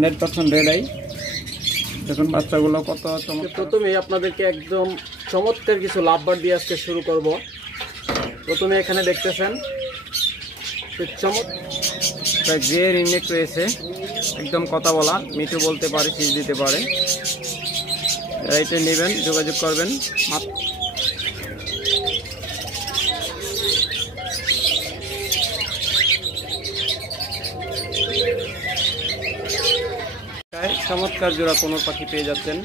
100% red eye. দেখুন বাচ্চাগুলো কত চমৎকার। প্রথমেই আপনাদেরকে একদম চমৎকার কিছু লাভবার দিয়ে আজকে শুরু করব। প্রথমে এখানে দেখতেছেন চমৎকার গ্রে রিংনেক রয়েছে, একদম কথা বলা, মিঠু বলতে পারে, চিজ দিতে পারে। এটা নেবেন, যোগাযোগ করবেন। চমৎকার জোড়া কোনো পাখি পেয়ে যাচ্ছেন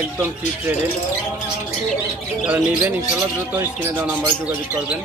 একদম চিপ রেটে। যারা নেবেন ইনশাল্লাহ দ্রুত স্ক্রিনে দেওয়া নাম্বারে যোগাযোগ করবেন।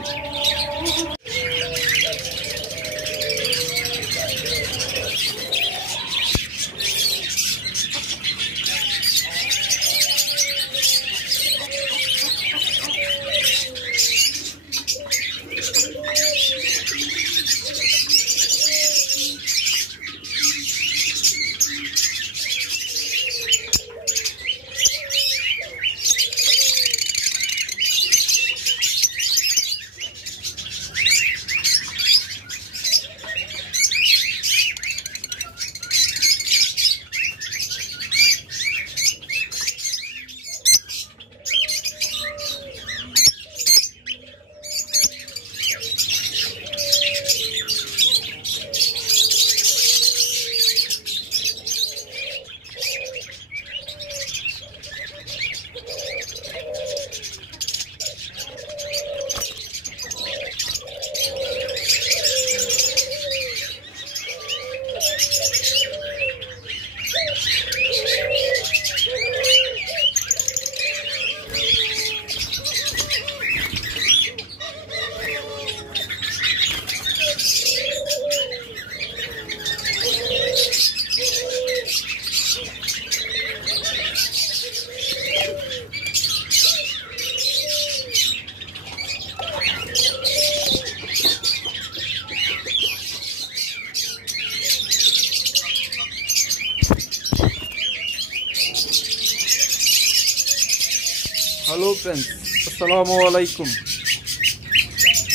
হ্যালো ফ্রেন্ডস, আসসালামু আলাইকুম।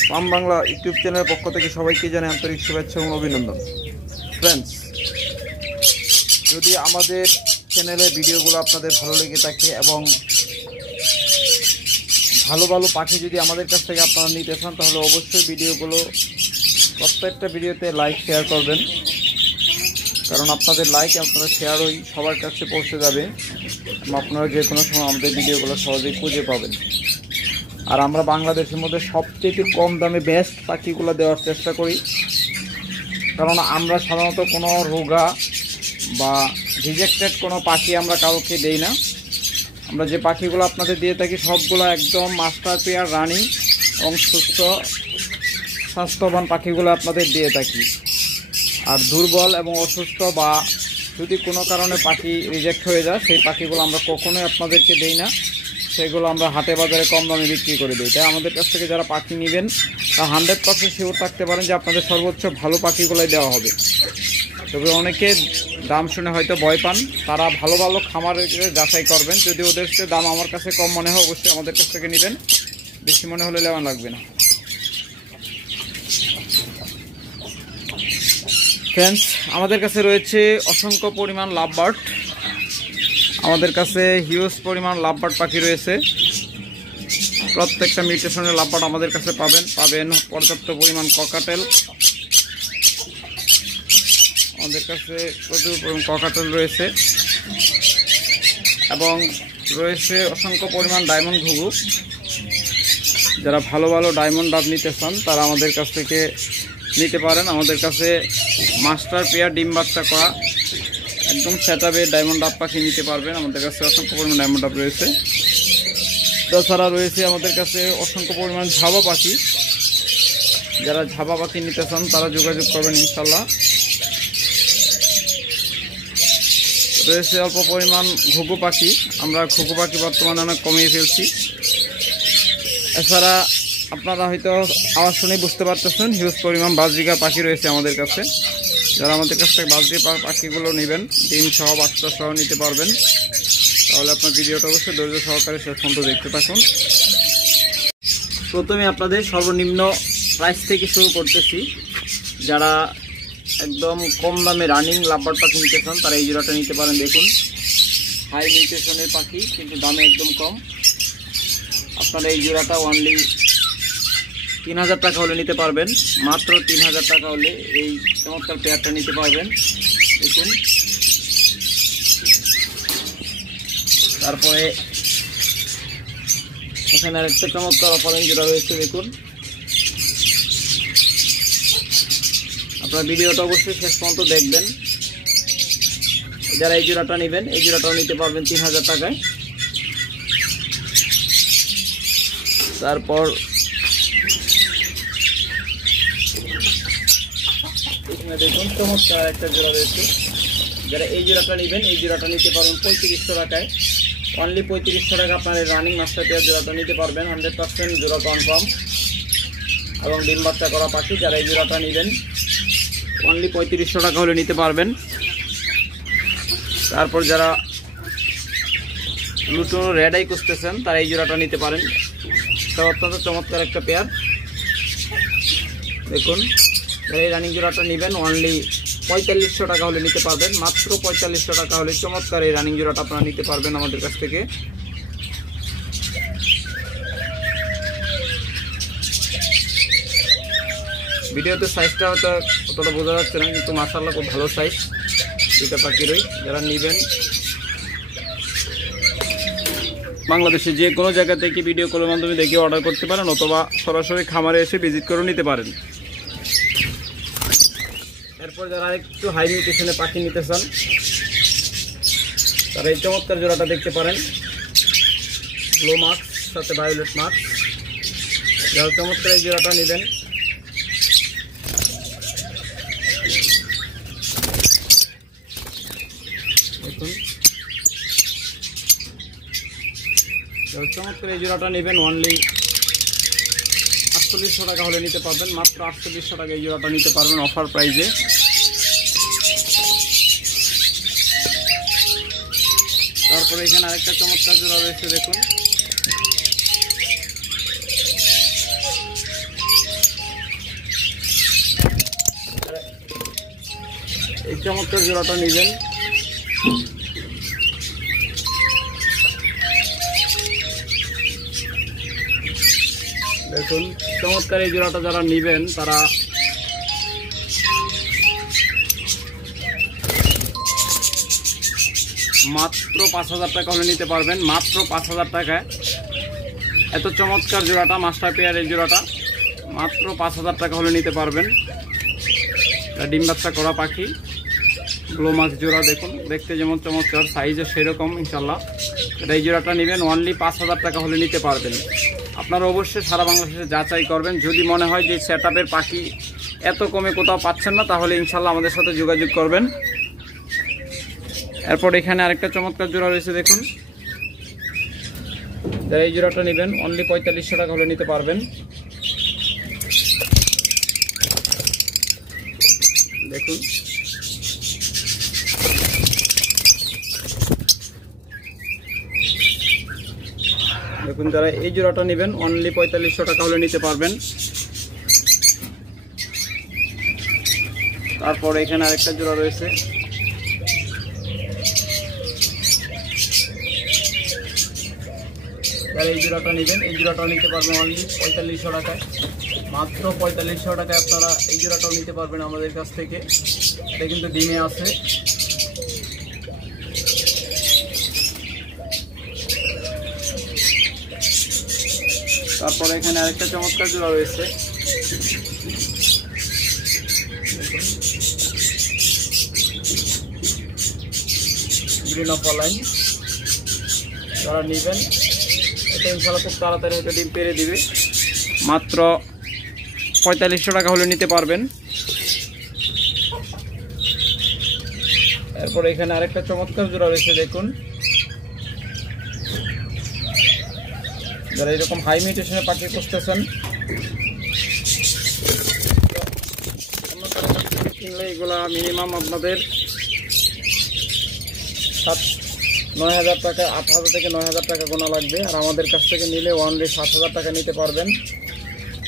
ফার্ম বাংলা ইউটিউব চ্যানেলের পক্ষ থেকে সবাইকে জানাই আন্তরিক শুভেচ্ছা এবং অভিনন্দন। ফ্রেন্ডস, যদি আমাদের চ্যানেলের ভিডিওগুলো আপনাদের ভালো লেগে থাকে এবং ভালো ভালো পাখি যদি আমাদের কাছ থেকে আপনারা নিতে চান, তাহলে অবশ্যই ভিডিওগুলো প্রত্যেকটা ভিডিওতে লাইক শেয়ার করবেন, কারণ আপনাদের লাইক আপনাদের শেয়ারই সবার কাছে পৌঁছে যাবে এবং আপনারা যে কোনো সময় আমাদের ভিডিওগুলো সহজেই খুঁজে পাবেন। আর আমরা বাংলাদেশের মধ্যে সবচেয়ে কম দামে বেস্ট পাখিগুলো দেওয়ার চেষ্টা করি, কারণ আমরা সাধারণত কোনো রোগা বা রিজেক্টেড কোনো পাখি আমরা কাউকে দেই না। আমরা যে পাখিগুলো আপনাদের দিয়ে থাকি সবগুলো একদম মাস্টার পেয়ার, রানিং এবং সুস্থ স্বাস্থ্যবান পাখিগুলো আপনাদের দিয়ে থাকি। আর দুর্বল এবং অসুস্থ বা যদি কোনো কারণে পাখি রিজেক্ট হয়ে যায়, সেই পাখিগুলো আমরা কখনোই আপনাদেরকে দেই না, সেগুলো আমরা হাটে বাজারে কম দামে বিক্রি করে দিই। তাই আমাদের কাছ থেকে যারা পাখি নেবেন তা 100% শিওর থাকতে পারেন যে আপনাদের সর্বোচ্চ ভালো পাখিগুলোই দেওয়া হবে। তবে অনেকে দাম শুনে হয়তো ভয় পান, তারা ভালো ভালো খামারে যাচাই করবেন। যদি ওদের দাম আমার কাছে কম মনে হয়, অবশ্যই আমাদের কাছ থেকে নেবেন, বেশি মনে হলে নেওয়া লাগবে না। ফ্রেন্ডস, আমাদের কাছে রয়েছে অসংখ্য পরিমাণ লাভবার্ড। আমাদের কাছে হিউজ পরিমাণ লাভবার্ড পাখি রয়েছে। প্রত্যেকটা মিউটেশনের লাভবার্ড আমাদের কাছে পাবেন পর্যাপ্ত পরিমাণ ককাটেল। আমাদের কাছে প্রচুর পরিমাণ ককাটেল রয়েছে এবং রয়েছে অসংখ্য পরিমাণ ডায়মন্ড ঘুঘু। যারা ভালো ভালো ডায়মন্ড ডাব নিতে চান তারা আমাদের কাছ থেকে নিতে পারেন। আমাদের কাছে মাস্টার পেয়ার ডিম বাচ্চা করা একদম সেটআপে ডায়মন্ড ডাব পাখি নিতে পারবেন। আমাদের কাছে অসংখ্য পরিমাণ ডায়মন্ড ডাব রয়েছে। তাছাড়া রয়েছে আমাদের কাছে অসংখ্য পরিমাণ ঝাবা পাখি। যারা ঝাবা পাখি নিতে চান তারা যোগাযোগ করবেন ইনশাল্লাহ। রয়েছে অল্প পরিমাণ ঘুঘু পাখি। আমরা ঘুঘু পাখি বর্তমানে অনেক কমিয়ে ফেলছি। এছাড়া আপনারা হয়তো আওয়াজ শুনে বুঝতে পারতেছেন হিউজ পরিমাণ বাজরিকা পাখি রয়েছে আমাদের কাছে। যারা আমাদের কাছ থেকে বাজরিকা পাখিগুলো নেবেন, ডিম সহ বাচ্চা সহ নিতে পারবেন। তাহলে আপনার ভিডিওটা অবশ্যই ধৈর্য সহকারে শেষ পর্যন্ত দেখতে থাকুন। প্রথমে আপনাদের সর্বনিম্ন প্রাইস থেকে শুরু করতেছি। যারা একদম কম দামে রানিং লাভবার্ড পাখি নিতে চান তারা এই জোড়াটা নিতে পারেন। দেখুন হাই মিউটেশনের পাখি কিন্তু দামে একদম কম। আপনারা এই জোড়াটা অনলি 3000 টাকা হলে নিতে পারবেন। মাত্র 3000 টাকা হলে এই চমৎকার পেয়ারটা নিতে পারবেন। দেখুন তারপরে এখানে আরেকটা চমৎকার অফারেন জোড়া রয়েছে। দেখুন আপনারা ভিডিওটা অবশ্যই শেষ পর্যন্ত দেখবেন। যারা এই জোড়াটা নেবেন এই জোড়াটাও নিতে পারবেন 3000 টাকায়। তারপর এখানে দেখুন চমৎকার একটা জোড়া রয়েছে। যারা এই জোড়াটা নেবেন এই জোড়াটা নিতে পারবেন 3500 টাকায়। অনলি 3500 টাকা আপনার রানিং মাস্টার পেয়ার জোড়াটা নিতে পারবেন। 100% জোড়া কনফার্ম এবং ডিম বাচ্চা করা পাখি। যারা এই জোড়াটা নেবেন অনলি 3500 টাকা হলে নিতে পারবেন। তারপর যারা লুটোনো রেড আই খুঁজতেছেন তারা এই জোড়াটা নিতে পারেন। এটা অত্যন্ত চমৎকার একটা পেয়ার। দেখুন এই রানিং জোড়াটা নেবেন অনলি 4500 টাকা হলে নিতে পারবেন। মাত্র 4500 টাকা হলে চমৎকার এই রানিং জোড়াটা আপনারা নিতে পারবেন আমাদের কাছ থেকে। ভিডিওতে সাইজটা হয়তো অতটা বোঝা যাচ্ছে না, কিন্তু মাশাআল্লাহ খুব ভালো সাইজ দুটা পাখিরই। যারা নেবেন বাংলাদেশে যে কোনো জায়গা থেকে ভিডিও কলের মাধ্যমে দেখে অর্ডার করতে পারেন অথবা সরাসরি খামারে এসে ভিজিট করে নিতে পারেন। এরপর যারা একটু হাই মিউটেশনে পাখি নিতে চান তারা এই চমৎকার জোড়াটা দেখতে পারেন। ব্লু মার্কস সাথে ভায়োলেট মার্কস। যারা চমৎকার এই জোড়াটা নেবেন দেখুন চমৎকার এই জোড়াটা নেবেন অনলি 4800 টাকা হলে নিতে পারবেন। মাত্র 4800 টাকা এই জোড়াটা নিতে পারবেন অফার প্রাইজে। তারপরে এখানে আরেকটা চমৎকার জোড়া রয়েছে। দেখুন এই চমৎকার জোড়াটা নেবেন দেখুন চমৎকার এই জোড়াটা যারা নেবেন তারা মাত্র 5000 টাকা হলে নিতে পারবেন। মাত্র 5000 টাকায় এত চমৎকার জোড়াটা মাস্টার পেয়ার এই জোড়াটা মাত্র 5000 টাকা হলে নিতে পারবেন। ডিম বাচ্চা করা পাখি ব্লু মাছ জোড়া দেখুন দেখতে যেমন চমৎকার সাইজও সেরকম ইনশাল্লাহ। এটা এই জোড়াটা নেবেন অনলি 5000 টাকা হলে নিতে পারবেন। আপনারা অবশ্যই সারা বাংলাদেশে যাচাই করবেন। যদি মনে হয় যে সেটআপের পাখি এত কমে কোথাও পাচ্ছেন না তাহলে ইনশাল্লাহ আমাদের সাথে যোগাযোগ করবেন। এরপর এখানে আরেকটা চমৎকার জোড়া রয়েছে। দেখুন যারা এই জোড়াটা নেবেন অনলি 4500 টাকা হলে নিতে পারবেন। দেখুন দেখুন যারা এই জোড়াটা নেবেন অনলি 4500 টাকা হলে নিতে পারবেন। তারপর এখানে আরেকটা জোড়া রয়েছে। যারা এই জোড়াটা নেবেন এই জোড়াটা নিতে পারবেন অনলি 4500 টাকায়। মাত্র 4500 টাকায় আপনারা এই জোড়াটাও নিতে পারবেন আমাদের কাছ থেকে। এটা কিন্তু ডিমে আছে। তারপরে এখানে আরেকটা চমৎকার জোড়া রয়েছে। গ্রিন অফ লাইন যারা নেবেন এটা ইনশাআল্লাহ খুব তাড়াতাড়ি হয়তো ডিম পেরে দিবে। মাত্র 4500 টাকা হলে নিতে পারবেন। এরপর এখানে আরেকটা চমৎকার জোড়া রয়েছে। দেখুন যারা এরকম হাই মিউটেশনের পাখি খুঁজতেছেন কিনলে এগুলা মিনিমাম আপনাদের 9000 টাকা 8000 থেকে 9000 টাকা গোনা লাগবে। আর আমাদের কাছ থেকে নিলে অনলি 7000 টাকা নিতে পারবেন।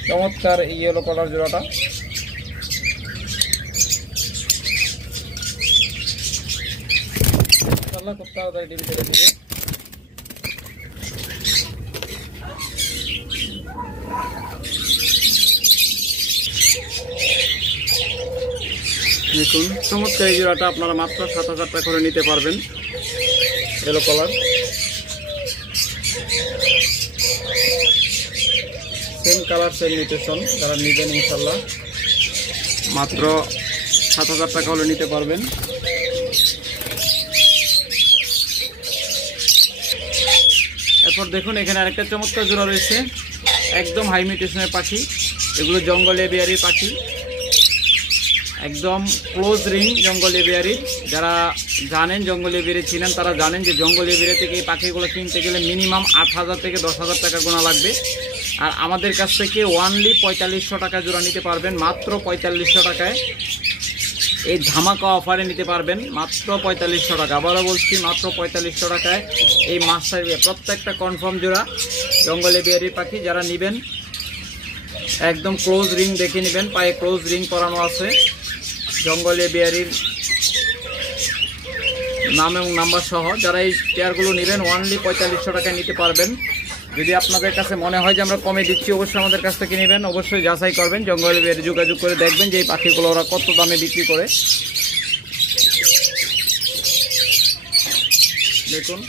চমৎকার ইয়েলো কালার জোড়াটা ইনশাআল্লাহ খুব তাড়াতাড়ি ডিম ছেড়ে দিবে। দেখুন চমৎকার এই জোড়াটা আপনারা মাত্র 7,000 টাকা করে নিতে পারবেন। Yellow colour, same colour same mutation, যারা নেবেন ইনশাল্লাহ মাত্র 7,000 টাকা হলে নিতে পারবেন। এরপর দেখুন এখানে আরেকটা চমৎকার জোড়া রয়েছে, একদম হাই মিউটেশনের পাখি। এগুলো জঙ্গল এভিয়ারির পাখি, একদম ক্লোজ রিং জঙ্গল এভিয়ারি। যারা জানেন জঙ্গল এভিয়ারি ছিলেন তারা জানেন যে জঙ্গল এভিয়ারি থেকে এই পাখিগুলো কিনতে গেলে মিনিমাম 8,000 থেকে 10,000 টাকা গোনা লাগবে। আর আমাদের কাছ থেকে ওয়ানলি 4500 টাকা জোড়া নিতে পারবেন, মাত্র 4500 টাকায়। এই ধামাকা অফারে নিতে পারবেন মাত্র 4500 টাকা। আবারও বলছি মাত্র 4500 টাকায় এই মাস্টার প্রত্যেকটা কনফার্ম জোড়া জঙ্গল এভিয়ারির পাখি। যারা নেবেন একদম ক্লোজ রিং দেখে নেবেন, পায়ে ক্লোজ রিং করানো আছে, জঙ্গল এভিয়ারির নাম এবং নাম্বার সহ। যারা এই পেয়ারগুলো নেবেন ওয়ানলি 4500 টাকায় নিতে পারবেন। যদি আপনাদের কাছে মনে হয় যে আমরা কমে দিচ্ছি, অবশ্যই আমাদের কাছ থেকে নেবেন। অবশ্যই যাচাই করবেন, জঙ্গল এভিয়ারি যোগাযোগ করে দেখবেন যে এই পাখিগুলো ওরা কত দামে বিক্রি করে। দেখুন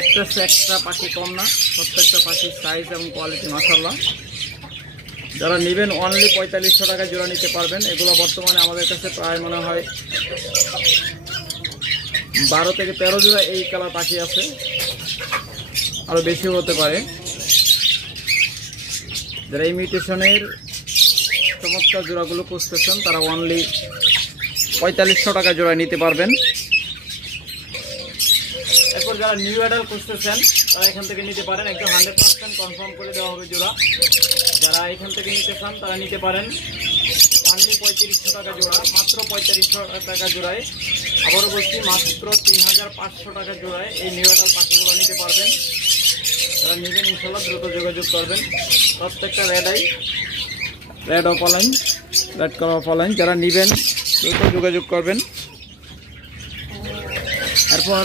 একটা পাখি কম না, প্রত্যেকটা পাখির সাইজ এবং কোয়ালিটি মাশাআল্লাহ। যারা নেবেন অনলি 4500 টাকায় জোড়া নিতে পারবেন। এগুলো বর্তমানে আমাদের কাছে প্রায় মনে হয় 12 থেকে 13 জোড়া এই কালার পাখি আছে, আরও বেশিও হতে পারে। যারা এই মিউটেশনের চমৎকার জোড়াগুলো খুঁজতেছেন তারা অনলি 4500 টাকা জোড়া নিতে পারবেন। এরপর যারা নিউ অ্যাডাল খুঁজতেছেন তারা এখান থেকে নিতে পারেন, একদম 100% কনফার্ম করে দেওয়া হবে জোড়া। যারা এখান থেকে নিতে চান তারা নিতে পারেন অনলি 3500 টাকা জোড়া, মাত্র 3500 টাকা জোড়ায়। আবারও বলছি মাত্র 3500 টাকা জোড়ায় এই নিউ অ্যাডাল পাখিগুলো নিতে পারবেন। যারা নেবেন ইনশাল্লাহ দ্রুত যোগাযোগ করবেন। প্রত্যেকটা red offline, red colour offline. যারা নেবেন দ্রুত যোগাযোগ করবেন। এরপর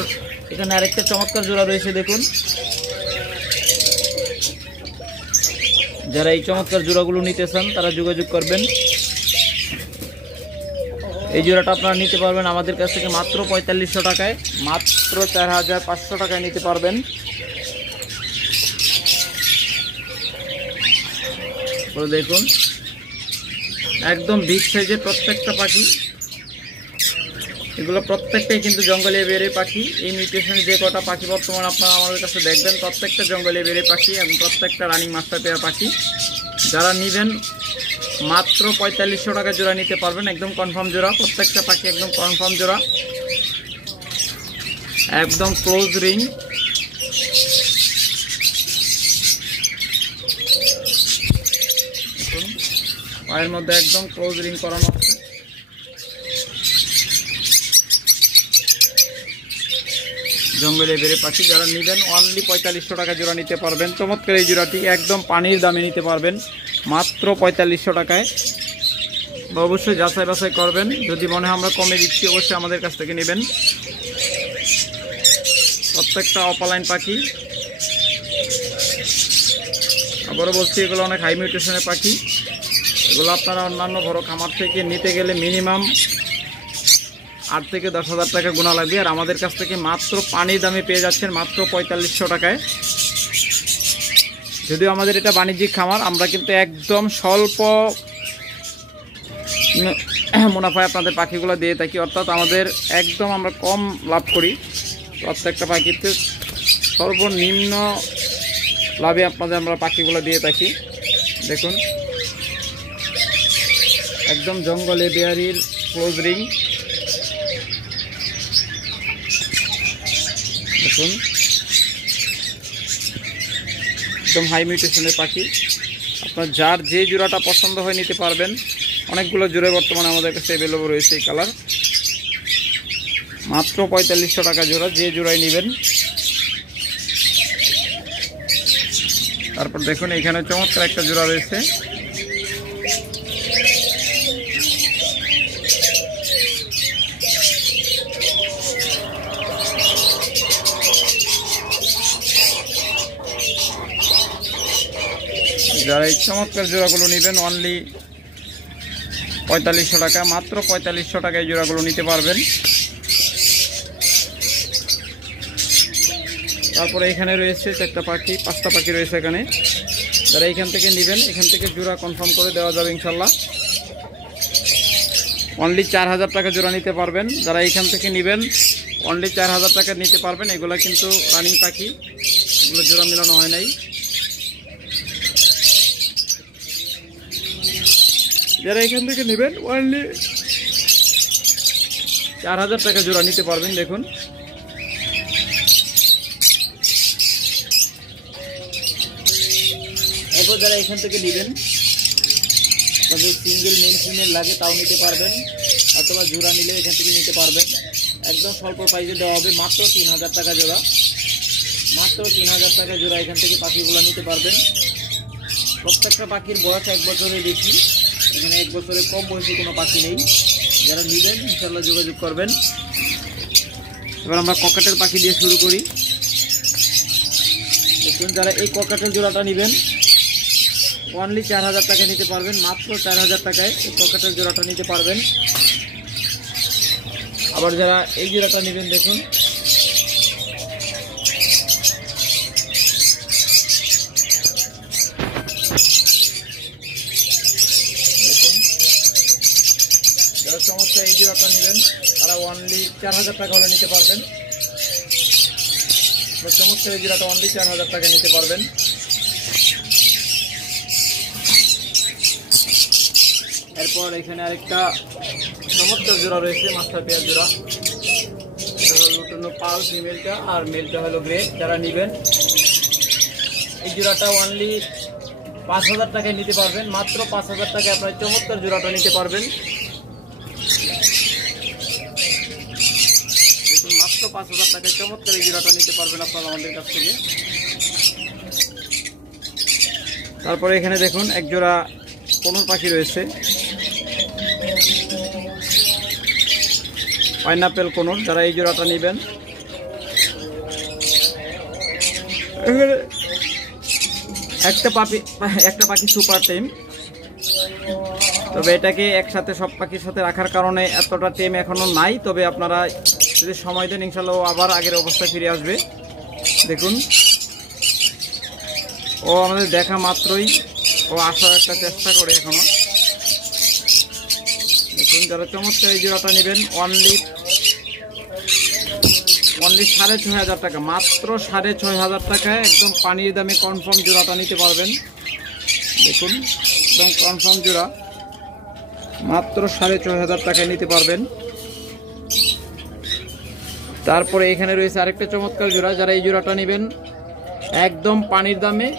এখানে আরেকটা চমৎকার জোড়া রয়েছে দেখুন। যারা এই চমৎকার জোড়াগুলো নিতে চান তারা যোগাযোগ করবেন। এই জোড়াটা আপনারা নিতে পারবেন আমাদের কাছ থেকে মাত্র 4500 টাকায়, মাত্র 4500 টাকায় নিতে পারবেন। দেখুন একদম বিগ সাইজের প্রত্যেকটা পাখি, এগুলো প্রত্যেকটাই কিন্তু জঙ্গল এভিয়ারি পাখি। এই মিউটেশনে যে কটা পাখি বর্তমানে আপনারা আমাদের কাছে দেখবেন প্রত্যেকটা জঙ্গল এভিয়ারি পাখি এবং প্রত্যেকটা রানিং মাস্টার পেয়ার পাখি। যারা নেবেন মাত্র 4500 টাকা জোড়া নিতে পারবেন, একদম কনফার্ম জোড়া। প্রত্যেকটা পাখি একদম কনফার্ম জোড়া, একদম ক্লোজ রিং। দেখুন পায়ের মধ্যে একদম ক্লোজ রিং করানো আছে। জঙ্গল এভিয়ারি পাখি যারা নেবেন অনলি 4500 টাকা জোড়া নিতে পারবেন। চমৎকার এই জোড়াটি একদম পানির দামে নিতে পারবেন মাত্র 4500 টাকায়। অবশ্যই যাচাই বাছাই করবেন, যদি মনে হয় আমরা কমে দিচ্ছি অবশ্যই আমাদের কাছ থেকে নেবেন। প্রত্যেকটা অপালাইন পাখি, আবারও বলছি এগুলো অনেক হাই মিউটেশনের পাখি। এগুলো আপনারা অন্যান্য বড় খামার থেকে নিতে গেলে মিনিমাম 8 থেকে 10,000 টাকা গোনা লাগবে। আর আমাদের কাছ থেকে মাত্র পানির দামে পেয়ে যাচ্ছেন মাত্র 4500 টাকায়। যদিও আমাদের এটা বাণিজ্যিক খামার, আমরা কিন্তু একদম স্বল্প মুনাফায় আপনাদের পাখিগুলো দিয়ে থাকি, অর্থাৎ আমাদের একদম আমরা কম লাভ করি। প্রত্যেকটা পাখিতে সর্বনিম্ন লাভে আপনাদের আমরা পাখিগুলো দিয়ে থাকি। দেখুন একদম জঙ্গল এভিয়ারির ক্লোজ রিং। দেখুন একদম হাই মিউটেশনের পাখি। আপনার যার যে জোড়াটা পছন্দ হয় নিতে পারবেন। অনেকগুলো জোড়া বর্তমানে আমাদের কাছে অ্যাভেলেবল রয়েছে এই কালার, মাত্র 4500 টাকা জোড়া, যে জোড়াই নেবেন। তারপর দেখুন এখানে চমৎকার একটা জোড়া রয়েছে, যারা এই চমৎকার জোড়াগুলো নেবেন অনলি 4500 টাকা, মাত্র 4500 টাকায় এই জোড়াগুলো নিতে পারবেন। তারপরে এখানে রয়েছে 4টা পাখি, 5টা পাখি রয়েছে এখানে। যারা এখান থেকে নেবেন এখান থেকে জোড়া কনফার্ম করে দেওয়া যাবে ইনশাল্লাহ। অনলি 4000 টাকা জোড়া নিতে পারবেন। যারা এখান থেকে নেবেন অনলি 4000 টাকা নিতে পারবেন। এগুলা কিন্তু রানিং পাখি, এগুলো জোড়া মেলানো হয় নাই। যারা এখান থেকে নেবেন অনলি 4000 টাকা জোড়া নিতে পারবেন। দেখুন এরপর যারা এখান থেকে নেবেন তাদের সিঙ্গেল মেল ফিমেল লাগে তাও নিতে পারবেন, অথবা জোড়া নিলে এখান থেকে নিতে পারবেন। একদম স্বল্প প্রাইসে দেওয়া হবে, মাত্র 3000 টাকা জোড়া, মাত্র 3000 টাকা জোড়া এখান থেকে পাখিগুলো নিতে পারবেন। প্রত্যেকটা পাখির বয়স 1 বছরের বেশি, এখানে 1 বছরের কম বয়সী কোনো পাখি নেই। যারা নেবেন ইনশাল্লাহ যোগাযোগ করবেন। এবার আমরা ককাটেল পাখি দিয়ে শুরু করি। দেখুন যারা এই ককাটেল জোড়াটা নেবেন অনলি 4000 টাকা নিতে পারবেন, মাত্র 4000 টাকায় এই ককাটেল জোড়াটা নিতে পারবেন। আবার যারা এই জোড়াটা নেবেন দেখুন যারা চমৎকার এই জোড়াটা নেবেন তারা অনলি 4000 টাকা হলে নিতে পারবেন। চমৎকার এই জোড়াটা অনলি 4000 টাকা নিতে পারবেন। এরপর এখানে আরেকটা চমৎকার জোড়া রয়েছে, মাস্টার পেয়ার জোড়া। এটা হলো লুটানো পাল ফিমেলটা, আর মেলটা হলো গ্রে। যারা নেবেন এই জোড়াটা অনলি 5000 টাকায় নিতে পারবেন, মাত্র 5000 টাকায় আপনার চমৎকার জোড়াটা নিতে পারবেন। মাত্র 5000 টাকায় চমৎকার এই জোড়াটা নিতে পারবেন আপনারা আমাদের কাছ থেকে। তারপরে এখানে দেখুন এক জোড়া কোনোর পাখি রয়েছে, পাইনাপেল কোনোর। যারা এই জোড়াটা নেবেন একটা পাখি সুপার টেম, তবে এটাকে একসাথে সব পাখির সাথে রাখার কারণে এতটা টেম এখনো নাই। তবে আপনারা যদি সময় দেন ইনশাল্লাহ আবার আগের অবস্থায় ফিরে আসবে। দেখুন ও আমাদের দেখা মাত্রই ও আসার একটা চেষ্টা করে এখনো। দেখুন যারা চমৎকার এই জোড়াটা নেবেন অনলি 6500 টাকা, মাত্র 6500 টাকায় একদম পানির দামে কনফার্ম জোড়াটা নিতে পারবেন। দেখুন একদম কনফার্ম জোড়া, মাত্র 6500 টাকায় নিতে পারবেন। তারপরে এখানে রয়েছে আরেকটা চমৎকার জোড়া। যারা এই জোড়াটা নেবেন একদম পানির দামে,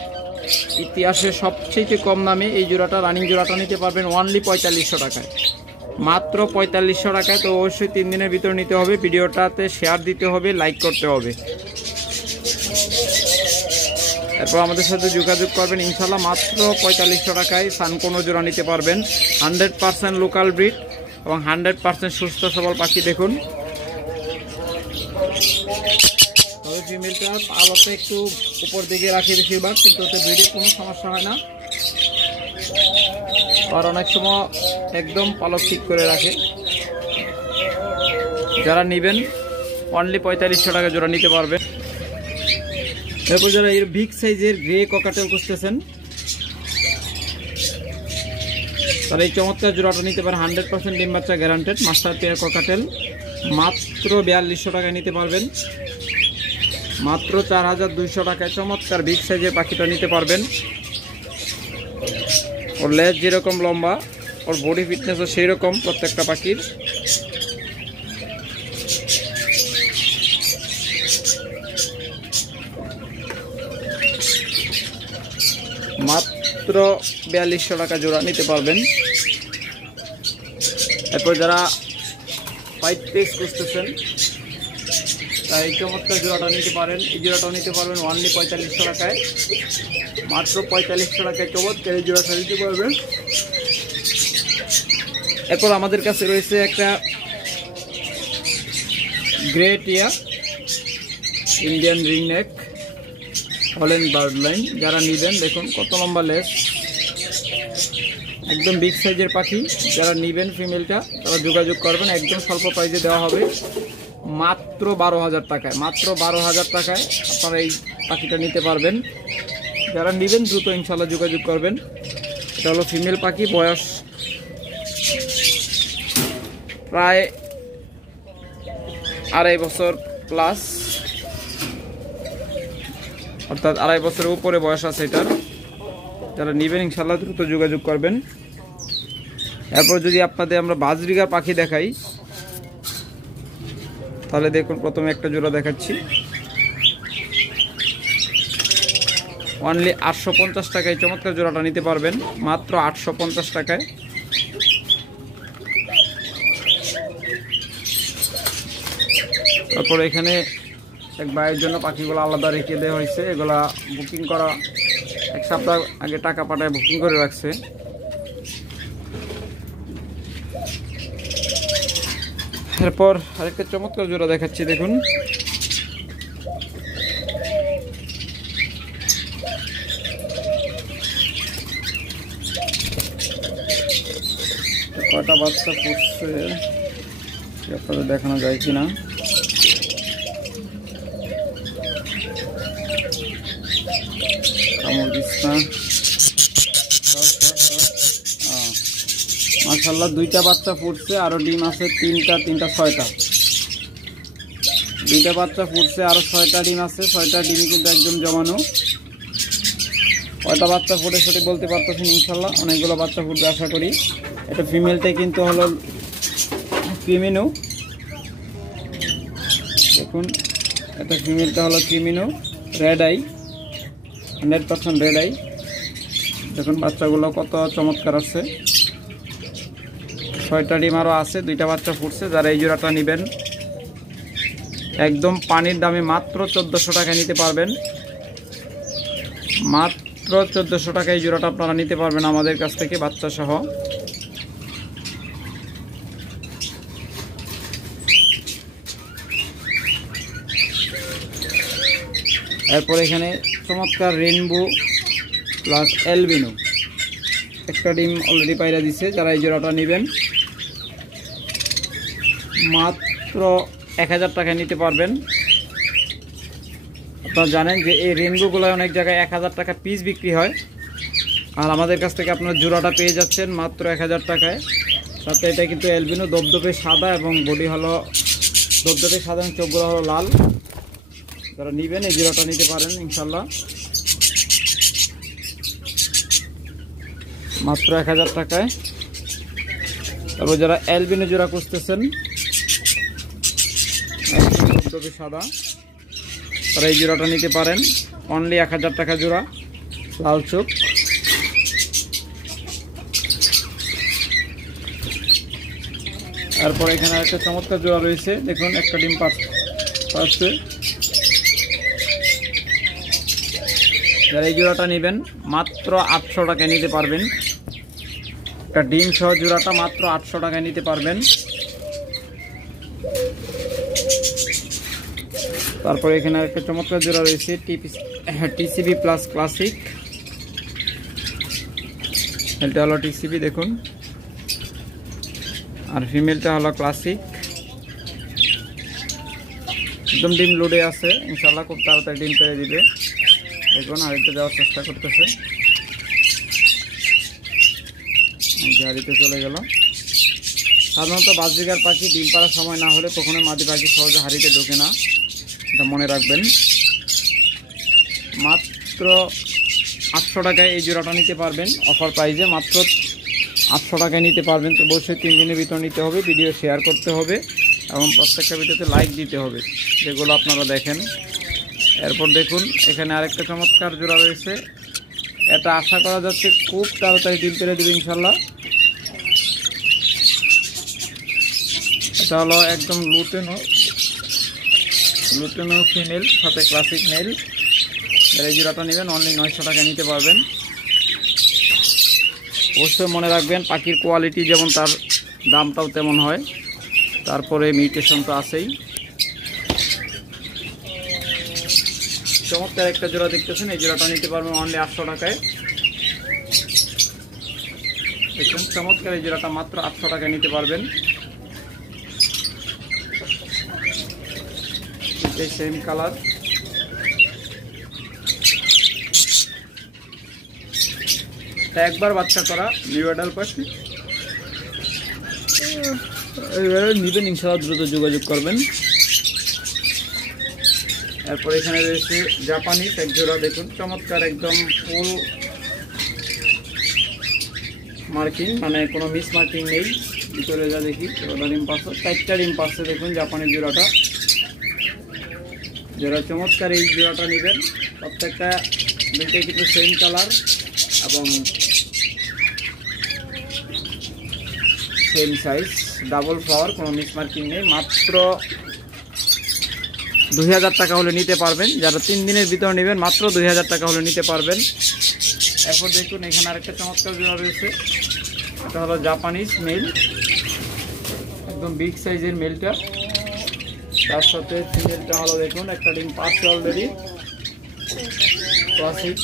ইতিহাসে সবচেয়ে কম দামে এই জোড়াটা রানিং জোড়াটা নিতে পারবেন অনলি 4500 টাকায়, মাত্র 4500 টাকায়। তো অবশ্যই 3 দিনের ভিতর নিতে হবে। ভিডিওটাতে শেয়ার দিতে হবে, লাইক করতে হবে। এরপর আমাদের সাথে যোগাযোগ করবেন ইনশাল্লাহ। মাত্র 4500 টাকায় সানকোনো জোড়া নিতে পারবেন। 100% লোকাল ব্রিড এবং 100% সুস্থ সবল পাখি। দেখুন তবে ফিমেলটা আলোতে একটু উপর দিকে রাখে বেশিরভাগ, কিন্তু ওতে ব্রিডের কোনো সমস্যা হয় না। আর অনেক সময় একদম পালক ঠিক করে রাখে। যারা নেবেন অনলি 4500 টাকা জোড়া নিতে পারবেন। এরপর যারা এর বিগ সাইজের গ্রে ককাটেল খুঁজতেছেন তারা এই চমৎকার জোড়াটা নিতে পারে। 100% ডিম বাচ্চা গ্যারান্টেড মাস্টার পেয়ার ককাটেল, মাত্র 4200 টাকায় নিতে পারবেন, মাত্র 4200 টাকায় চমৎকার বিগ সাইজের পাখিটা নিতে পারবেন। ওর লেজ যেরকম লম্বা, ওর বডি ফিটনেসও সেই রকম প্রত্যেকটা পাখির। মাত্র 4200 টাকা জোড়া নিতে পারবেন। এরপর যারা হোয়াইট পেস খুঁজতেছেন তাই এই চমৎকার জোড়াটা নিতে পারেন। এই জোড়াটাও নিতে পারবেন অনলি 4500 টাকায়, মাত্র 4500 টাকায় চমৎকার এই জোড়াটা নিতে পারবেন। এরপর আমাদের কাছে রয়েছে একটা গ্রে টিয়া ইন্ডিয়ান রিং নেক হল্যান্ড বার্ড লাইন। যারা নেবেন দেখুন কত লম্বা লেস, একদম বিগ সাইজের পাখি। যারা নেবেন ফিমেলটা তারা যোগাযোগ করবেন, একদম স্বল্প প্রাইসে দেওয়া হবে মাত্র 12,000 টাকায়। মাত্র 12,000 টাকায় আপনারা এই পাখিটা নিতে পারবেন। যারা নেবেন দ্রুত ইনশাল্লাহ যোগাযোগ করবেন। এটা হলো ফিমেল পাখি, বয়স প্রায় 2.5 বছর প্লাস, অর্থাৎ 2.5 বছরের উপরে বয়স আছে এটার। যারা নেবেন ইনশাল্লাহ দ্রুত যোগাযোগ করবেন। এরপর যদি আপনাদের আমরা বাজরিগার পাখি দেখাই, তাহলে দেখুন প্রথমে একটা জোড়া দেখাচ্ছি। অনলি 850 টাকায় চমৎকার জোড়াটা নিতে পারবেন, মাত্র 850 টাকায়। তারপর এখানে এক ভাইয়ের জন্য পাখিগুলো আলাদা রেখে দেওয়া হয়েছে। এগুলা বুকিং করা, 1 সপ্তাহ আগে টাকা পাঠায় বুকিং করে রাখছে। এরপর আরেকটা চমৎকার জোড়া দেখাচ্ছি, দেখুন। কয়টা বাচ্চা ফুটছে আপনাদের দেখানো যায় কিনা। মাশাআল্লাহ 2টা বাচ্চা ফুটছে, আরো ডিম আছে 3টা 6টা। 2টা বাচ্চা ফুটছে, আরো 6টা ডিম আছে। 6টা ডিমই কিন্তু একদম জমানো। কয়টা বাচ্চা ফুটে সেটা বলতে পারতেছি না, ইনশাল্লাহ অনেকগুলো বাচ্চা ফুটবে আশা করি। এটা ফিমেলটাই কিন্তু হলো ক্রিমিনো, দেখুন। এটা ফিমেলটা হলো ক্রিমিনো, রেড আই, 100% রেড আই। দেখুন বাচ্চাগুলো কত চমৎকার আছে। 6টা ডিম আরও আছে, 2টা বাচ্চা ফুটছে। যারা এই জোড়াটা নেবেন একদম পানির দামে মাত্র 1400 টাকায় নিতে পারবেন। মাত্র 1400 টাকায় এই জোড়াটা আপনারা নিতে পারবেন আমাদের কাছ থেকে বাচ্চা সহ। এরপর এখানে চমৎকার রেইনবো প্লাস অ্যালবিনো, একটা ডিম অলরেডি পায়রা দিছে। যারা এই জোড়াটা নেবেন মাত্র 1000 টাকায় নিতে পারবেন। আপনারা জানেন যে এই রেইনবোগুলো অনেক জায়গায় 1000 টাকা পিস বিক্রি হয়, আর আমাদের কাছ থেকে আপনার জোড়াটা পেয়ে যাচ্ছেন মাত্র 1000 টাকায়। সাথে এটা কিন্তু অ্যালবিনো, দবদবে সাদা এবং বডি হলো দবদবে সাদা এবং চোখগুলো হলো লাল। যারা নেবেন এই জোড়াটা নিতে পারেন ইনশাল্লাহ মাত্র 1000 টাকায়। তারপর যারা অ্যালবিনো জোড়া খুঁজতেছেন, দবদবে সাদা, তারা এই জোড়াটা নিতে পারেন অনলি 1000 টাকা জোড়া, লাল চোখ। তারপর এখানে একটা চমৎকার জোড়া রয়েছে, দেখুন একটা ডিম পাচ্ছে। যারা এই জোড়াটা নেবেন মাত্র 800 টাকায় নিতে পারবেন। একটা ডিম সহ জোড়াটা মাত্র 800 টাকায় নিতে পারবেন। তারপর এখানে একটা চমৎকার জোড়া রয়েছে টিসিবি প্লাস ক্লাসিক। এটা হলো টিসিবি, দেখুন, আর ফিমেলটা হলো ক্লাসিক। একদম ডিম লোডে আছে, ইনশাল্লাহ খুব তাড়াতাড়ি ডিম পেয়ে দিবে। দেখুন হাড়িতে দেওয়ার চেষ্টা করতেছে, হাড়িতে চলে গেল। সাধারণত বাজরিগার পাখি ডিম পাড়ার সময় না হলে কখনো মাদি পাখি সহজে হাড়িতে ঢোকে না, এটা মনে রাখবেন। মাত্র 800 টাকায় এই জোড়াটা নিতে পারবেন, অফার প্রাইসে মাত্র 800 টাকায় নিতে পারবেন। তো অবশ্যই 3 দিনের ভিতর নিতে হবে, ভিডিও শেয়ার করতে হবে এবং প্রত্যেকটা ভিডিওতে লাইক দিতে হবে যেগুলো আপনারা দেখেন। এরপর দেখুন এখানে আরেকটা চমৎকার জোড়া রয়েছে, এটা আশা করা যাচ্ছে খুব তাড়াতাড়ি ডিম পেড়ে দেবে ইনশাল্লাহ। এটা হলো একদম লুটেনো ফিমেল, সাথে ক্লাসিক মেল। এই জোড়াটা নেবেন অনলি 900 টাকা নিতে পারবেন। অবশ্যই মনে রাখবেন পাখির কোয়ালিটি যেমন তার দামটাও তেমন হয়। তারপরে মিউটেশন তো আছেই। চমৎকার একটা জোড়া দেখতেছেন, এই জোড়াটা নিতে পারবেন অনলি 800 টাকায়। দেখুন চমৎকার এই জোড়াটা মাত্র 800 টাকায় নিতে পারবেন। সেম কালার, একবার বাচ্চা করা নিউ অ্যাডাল্ট পাখি, নিবেন ইনশাআল্লাহ দ্রুত যোগাযোগ করবেন। এরপর এখানে রয়েছে জাপানিজ এক জোড়া, দেখুন চমৎকার একদম ফুল মার্কিং, মানে কোনো মিস মার্কিং নেই। ভিতরে যা দেখি জোড়াটা ডিম পাচ্ছে, 4টা ডিম পাচ্ছে। দেখুন জাপানিজ জোড়াটা, যারা চমৎকার এই জোড়াটা নেবেন প্রত্যেকটা দুইটাই কিন্তু সেম কালার এবং সেম সাইজ, ডাবল ফ্লাওয়ার, কোনো মিস মার্কিং নেই। মাত্র 2000 টাকা হলে নিতে পারবেন। যারা 3 দিনের ভিতরে নেবেন মাত্র 2000 টাকা হলে নিতে পারবেন। এরপর দেখুন এখানে আরেকটা চমৎকার জোড়া রয়েছে, এটা হলো জাপানিজ মেল, একদম বিগ সাইজের মেলটা। তার সাথে ফিমেলটা হলো দেখুন একটা ডিম পাচ্ছে অলরেডি, ক্লাসিক।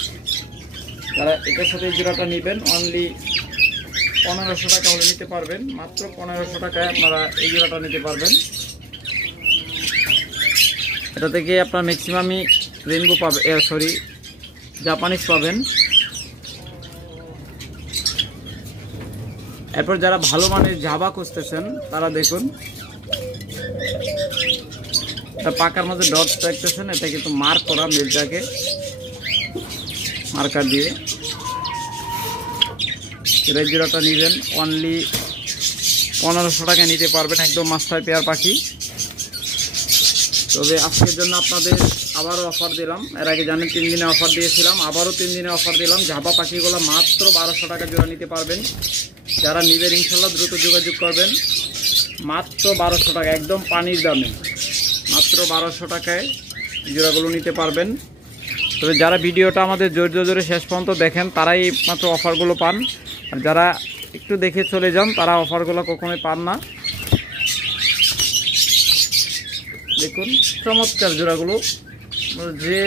যারা এটার সাথে এই জোড়াটা নেবেন অনলি 1500 টাকা হলে নিতে পারবেন। মাত্র 1500 টাকায় আপনারা এই জোড়াটা নিতে পারবেন। এটা থেকে আপনার ম্যাক্সিমামই রেইনবো পাবেন, সরি জাপানিজ পাবেন। এরপর যারা ভালো মানের জাভা খুঁজতেছেন তারা দেখুন এটা পাকার মধ্যে ডট দেখতেছেন, এটা কিন্তু মার্ক করা মেলটাকে মার্কার দিয়ে। এই জোড়াটা নেবেন অনলি 1500 টাকা নিতে পারবেন, একদম মাস্টার পেয়ার পাখি। তবে আজকের জন্য আপনাদের আবারও অফার দিলাম, এর আগে জানেন 3 দিনে অফার দিয়েছিলাম, আবারও 3 দিনে অফার দিলাম। জাভা পাখিগুলো মাত্র 1200 টাকা জোড়া নিতে পারবেন। যারা নেবেন ইনশাল্লাহ দ্রুত যোগাযোগ করবেন। মাত্র 1200 টাকা, একদম পানির দামে মাত্র 1200 টাকায় জোড়াগুলো নিতে পারবেন। তবে যারা ভিডিওটা আমাদের ধৈর্য ধরে শেষ পর্যন্ত দেখেন তারাই মাত্র অফারগুলো পান, আর যারা একটু দেখে চলে যান তারা অফারগুলো কখনোই পান না। দেখুন চমৎকার জোড়াগুলো, যে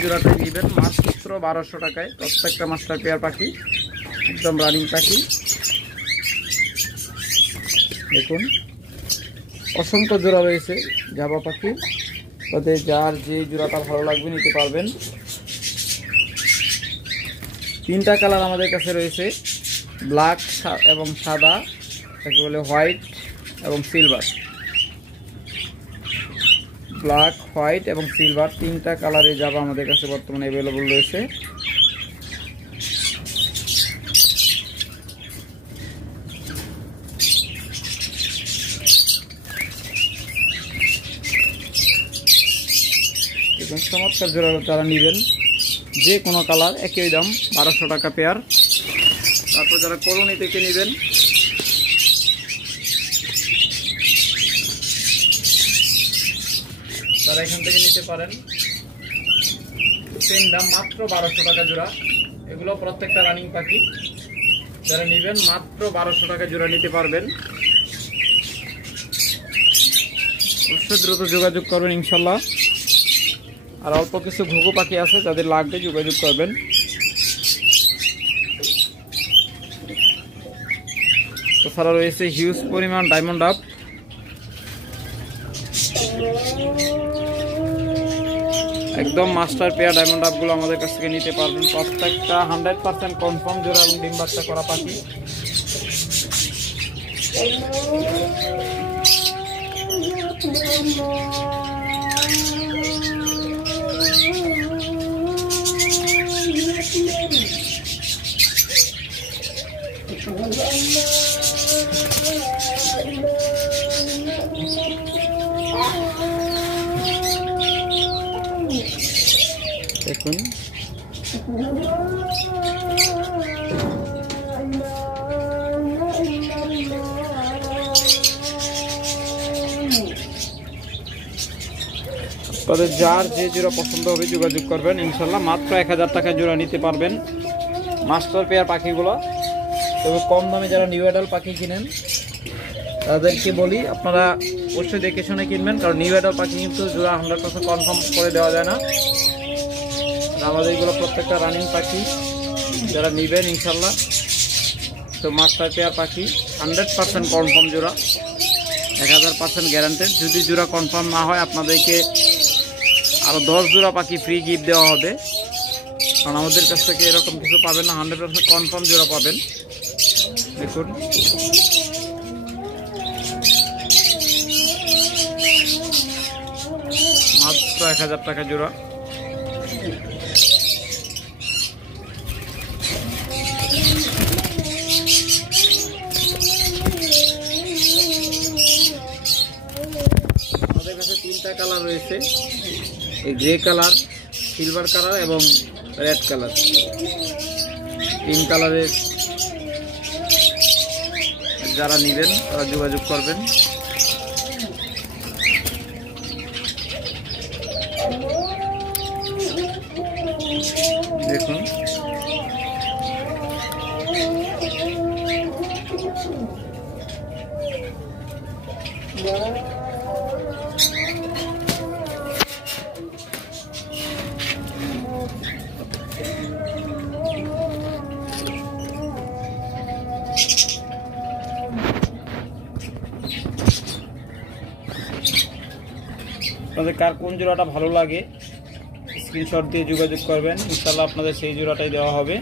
জোড়াটা নেবেন মাত্র 1200 টাকায়, প্রত্যেকটা মাস্টার পেয়ার পাখি, একদম রানিং পাখি। দেখুন অসংখ্য জোড়া রয়েছে জাভা পাখি, তাতে যার যে জোড়াটা ভালো লাগবে নিতে পারবেন। 3টা কালার আমাদের কাছে রয়েছে, ব্ল্যাক এবং সাদা, তাকে বলে হোয়াইট এবং সিলভার। ব্ল্যাক, হোয়াইট এবং সিলভার 3টা কালারে জাভা আমাদের কাছে বর্তমানে অ্যাভেলেবল রয়েছে। এবং চমৎকার জোড়া যারা নেবেন যে কোনো কালার একই দাম 1200 টাকা পেয়ার। তারপর যারা কলোনি থেকে নেবেন তারা এখান থেকে নিতে পারেন, সেম দাম মাত্র 1200 টাকা জোড়া। এগুলো প্রত্যেকটা রানিং পাখি, যারা নেবেন মাত্র 1200 টাকা জোড়া নিতে পারবেন। অবশ্যই দ্রুত যোগাযোগ করবেন ইনশাল্লাহ। আর অল্প কিছু ঘুঘু পাখি আছে, যাদের লাগবে যোগাযোগ করবেন। তাছাড়া রয়েছে হিউজ পরিমাণ ডায়মন্ড ডাব, একদম মাস্টার পেয়ার ডায়মন্ড ডাবগুলো আমাদের কাছ থেকে নিতে পারবেন। প্রত্যেকটা 100% কনফার্ম জোড়া এবং ডিম বাচ্চা করা পাখি। দেখুন তাদের যার যে জোড়া পছন্দ হবে যোগাযোগ করবেন ইনশাল্লাহ। মাত্র 1000 টাকা জোড়া নিতে পারবেন মাস্টার পেয়ার পাখিগুলো। তবে কম দামে যারা নিউ অ্যাডাল্ট পাখি কিনেন তাদেরকে বলি আপনারা অবশ্যই দেখে শুনে কিনবেন, কারণ নিউ অ্যাডাল্ট পাখি কিন্তু জোড়া 100% কনফার্ম করে দেওয়া যায় না। আমাদের এগুলো প্রত্যেকটা রানিং পাখি, যারা নেবেন ইনশাল্লাহ তো মাস্টার পেয়ার পাখি 100% কনফার্ম জোড়া, 1000% গ্যারান্টেড। যদি জোড়া কনফার্ম না হয় আপনাদেরকে আরও 10 জোড়া পাখি ফ্রি গিফট দেওয়া হবে, কারণ আমাদের কাছ থেকে এরকম কিছু পাবেন না, 100% কনফার্ম জোড়া পাবেন। দেখুন মাত্র 1000 টাকা জোড়া। আমাদের কাছে 3টা কালার রয়েছে, এই গ্রে কালার, সিলভার কালার এবং রেড কালার। 3 কালারের যারা নেবেন তারা যোগাযোগ করবেন। দেখুন আপনাদের কার কোন জোড়াটা ভালো লাগে স্ক্রিনশট দিয়ে যোগাযোগ করবেন, ইনশাআল্লাহ আপনাদের সেই জোড়াটাই দেওয়া হবে।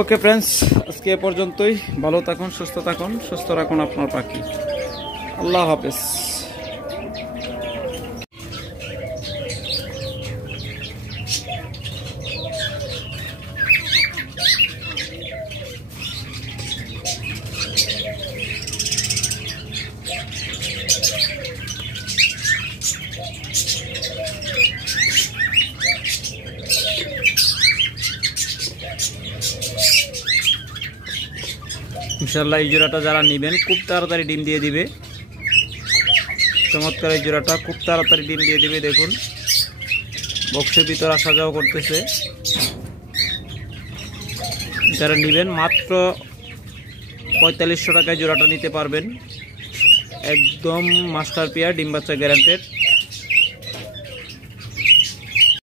ওকে ফ্রেন্ডস, আজকে এ পর্যন্তই। ভালো থাকুন, সুস্থ থাকুন, সুস্থ রাখুন আপনার পাখি। আল্লাহ হাফেজ। ইনশাআল্লাহ এই জোড়াটা যারা নেবেন খুব তাড়াতাড়ি ডিম দিয়ে দিবে। চমৎকার এই জোড়াটা খুব তাড়াতাড়ি ডিম দিয়ে দিবে। দেখুন বক্সের ভিতর আসা যাওয়া করতেছে। যারা নেবেন মাত্র 4500 টাকায় জোড়াটা নিতে পারবেন। একদম মাস্টার পেয়ার, ডিম বাচ্চা গ্যারান্টেড।